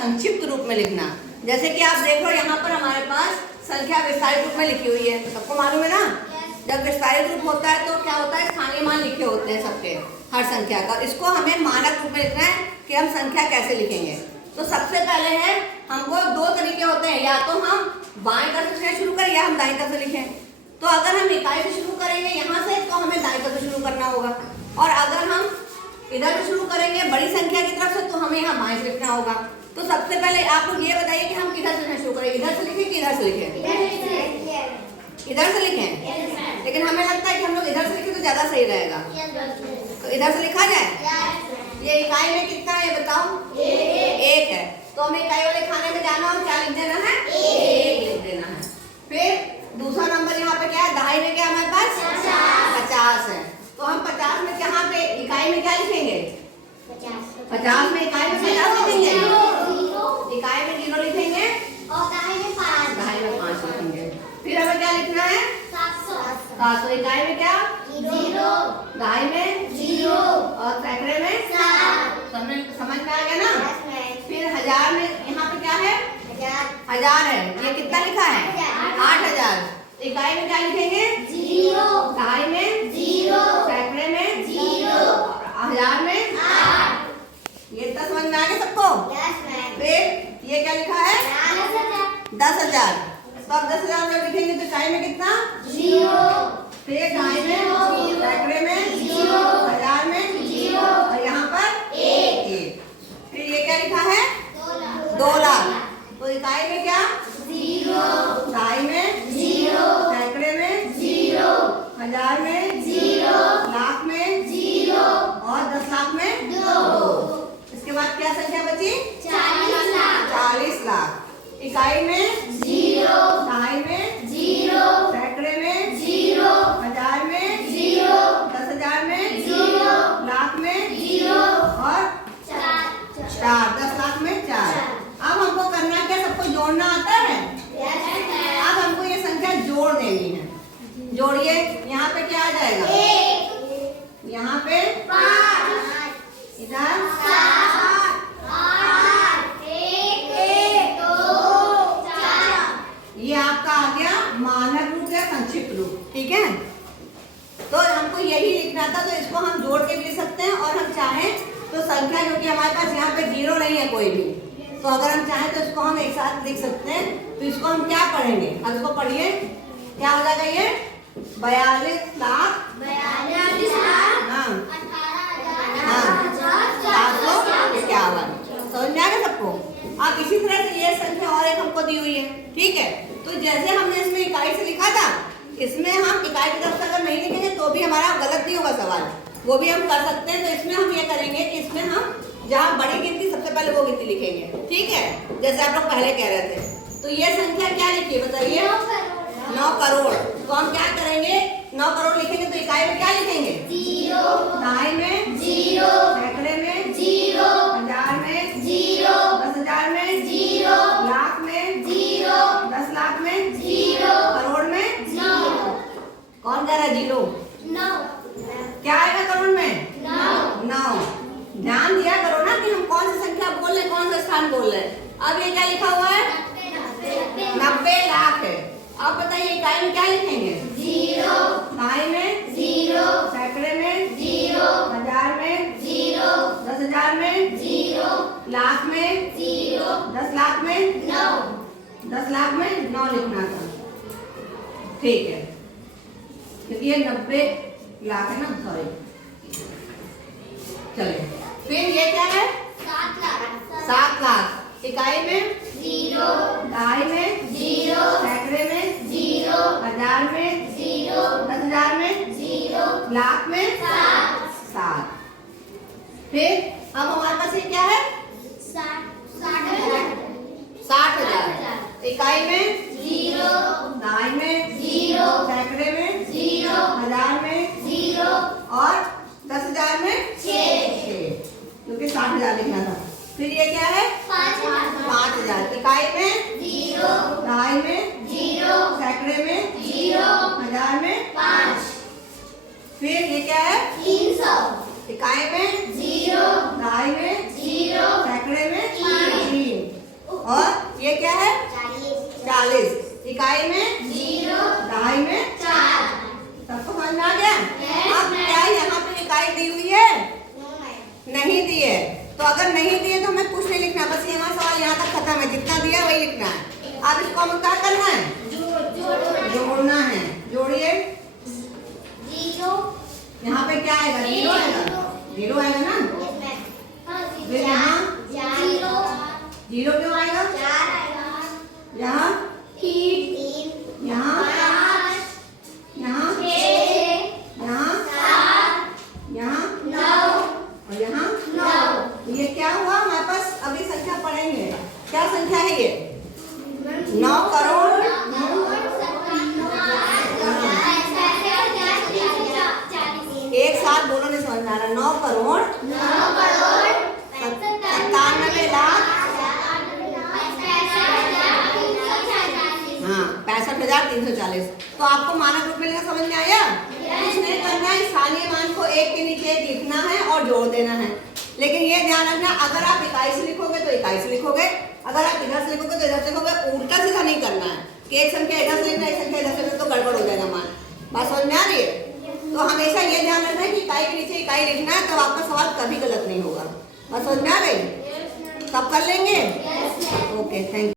संक्षिप्त रूप में लिखना। जैसे कि आप देख लो यहाँ पर हमारे पास संख्या विस्तारित रूप में लिखी हुई है, सबको मालूम है ना। जब विस्तारित रूप होता है तो क्या होता है, स्थानीय मान लिखे होते हैं सबके, हर संख्या का। इसको हमें मानक रूप में लिखना है कि हम संख्या कैसे लिखेंगे। तो सबसे पहले है, हमको दो तरीके होते हैं, या तो हम बाएं तरफ से शुरू करें या हम दाएं तरफ से लिखें। तो अगर हम इकाई से शुरू करेंगे यहाँ से, तो हमें दाएं तरफ से शुरू करना होगा, और अगर हम इधर से शुरू करेंगे बड़ी संख्या की तरफ से, तो हमें यहाँ बाएं से लिखना होगा। तो सबसे पहले आप लोग ये बताइए कि हम किधर से शुरू करें, इधर से लिखें कि इधर से लिखें? इधर से लिखें, लेकिन हमें लगता है कि हम लोग इधर से लिखें तो ज्यादा सही रहेगा। तो इधर से लिखा जाए। ये इकाई में कितना है बताओ? एक है। तो हमें इकाई वाले खाने में जाना और क्या लिख देना है? एक लिख देना है। फिर दूसरा नंबर यहाँ पे क्या है, दहाई में क्या हमारे पास 50 है। तो हम 50 में यहाँ पे इकाई में क्या लिखेंगे? 50 में इकाई में 50 लिखेंगे, इकाई में 0 लिखेंगे और दहाई में 5 लिखेंगे। फिर हमें क्या लिखना है? 700। इकाई में क्या? 0, दहाई में 0 और सैकड़े में 7। समझ में आ गया ना? फिर 1000 में यहाँ पे क्या है? 1000 है। ये कितना लिखा है? 8000। इकाई में क्या लिखेंगे? 0, दहाई में 0, सैकड़े में 0 और 1000 में 8। ये तो समझ में आ गया सबको? फिर ये क्या लिखा है? 10,000। तो अब 10,000 में लिखेंगे तो इकाई में कितना? 0, फिर दहाई में, सैकड़े में 0, 1000 में 0 और यहाँ पर 1। फिर ये क्या लिखा है? 2 लाख। तो इकाई में क्या? 0, दहाई में 0, सैकड़े में 0, 1000 में 0, लाख में 0 और 10 लाख में 2। इसके बाद क्या संख्या बची? 40 लाख। इकाई में 0, दहाई में 0, सैकड़े में 0, 1000 में 0, 10,000 में 0, लाख में 0 और 4, 10 लाख में 4। अब हमको करना क्या, सबको जोड़ना आता है? अब हमको ये संख्या जोड़ देनी है। जोड़िए, यहाँ पे क्या आ जाएगा? 1, यहाँ पे 5, इधर 7, 8, 1, 2, 4। ये आपका आ गया मानक रूप या संक्षिप्त रूप। ठीक है, तो हमको यही लिखना था, तो इसको हम जोड़ के भी लिख सकते हैं, और हम चाहें तो संख्या जो कि हमारे पास यहाँ पे 0 नहीं है कोई भी, तो अगर हम चाहें तो इसको हम एक साथ लिख सकते हैं। तो इसको हम क्या पढ़ेंगे? अब इसको पढ़िए, क्या हो जाएगा ये? 42 लाख 751। समझ में आ गया सबको? अब इसी तरह से ये संख्या और एक हमको दी हुई है। ठीक है, तो जैसे हमने इसमें इकाई से लिखा था, इसमें हम इकाई की तरफ से अगर नहीं लिखेंगे तो भी हमारा गलत नहीं होगा सवाल, वो भी हम कर सकते हैं। तो इसमें हम ये करेंगे कि इसमें हम जहाँ बड़ी गिनती सबसे पहले वो गिनती लिखेंगे। ठीक है, जैसे आप लोग पहले कह रहे थे। तो ये संख्या क्या लिखी है बताइए? 9 करोड़। तो हम क्या करेंगे? 9 करोड़ लिखेंगे तो इकाई में क्या लिखेंगे? 0, दहाई में 0, सैकड़े में 0, 1000 में 0, 10,000 में 0, लाख में 0, 10 लाख में 0, करोड़ में 0। कौन कह रहा है 0? 9। क्या आएगा करोड़ में? 9। ध्यान दिया करो ना कि हम कौन सी संख्या बोल रहे, कौन सा स्थान बोल रहे। अब ये क्या लिखा हुआ है? 90 लाख है। अब बताइए इकाई में क्या लिखेंगे? 0, दहाई में 0, सैकड़े में 0, 1000 में 0, 10,000 में 0, लाख में 0, 10 लाख में 9, 10 लाख में 9 लिखना था। ठीक है, क्योंकि ये 90 लाख है ना, सॉरी। चलिए, फिर ये क्या है? 7 लाख। इकाई में 0, दहाई में 0, सैकड़े में 0, 1000 में 0, 10,000 में 0, लाख में 7। फिर अब हमारे पास ये क्या है? 60,000। इकाई में 0, दहाई में 0, सैकड़े में 0, 1000 में 0 और 10,000 में 6, क्योंकि 60,000 लिखना था। फिर ये क्या है? 5,000। इकाई में 0, दहाई में 0, सैकड़े में 0, 1000 में 5। फिर ये क्या है? 300। इकाई में 0, दहाई में 0, सैकड़े में 3। नहीं दिए। तो अगर नहीं दिए तो हमें कुछ नहीं लिखना, बस ये हमारा सवाल यहाँ तक खत्म है, जितना दिया वही लिखना है। अब इसको हमें क्या करना है, जोड़ना है। जोड़िए। यहाँ पे क्या आएगा, जीरो आएगा, जीरो आएगा ना। फिर यहाँ जीरो क्यों आएगा, यहाँ यहाँ यहाँ यहाँ और यहाँ। ये क्या हुआ हमारे पास, अभी संख्या पढ़ेंगे। क्या संख्या है ये, 9 करोड़। एक साथ बोलो, नहीं समझ में आ रहा। 9 करोड़ 97 लाख, हाँ 65,340। तो आपको मानक रूप में लिखना समझ में आया। कुछ नहीं करना है, स्थानीय मान को एक के नीचे एक लिखना है और जोड़ देना है। लेकिन ये ध्यान रखना, अगर आप इकाई से लिखोगे तो इकाई से लिखोगे, अगर आप इधर से लिखोगे तो इधर से लिखोगे। उल्टा सीधा नहीं करना है कि एक संख्या इधर से लिखना है, एक संख्या इधर से लिखना, तो गड़बड़ हो जाएगा मान। बात समझ में आ रही है। तो हमेशा ये ध्यान रखना है कि इकाई के नीचे इकाई लिखना है, तब आपका सवाल कभी गलत नहीं होगा। बात समझ में आ गई, तब कर लेंगे। Okay, thank you.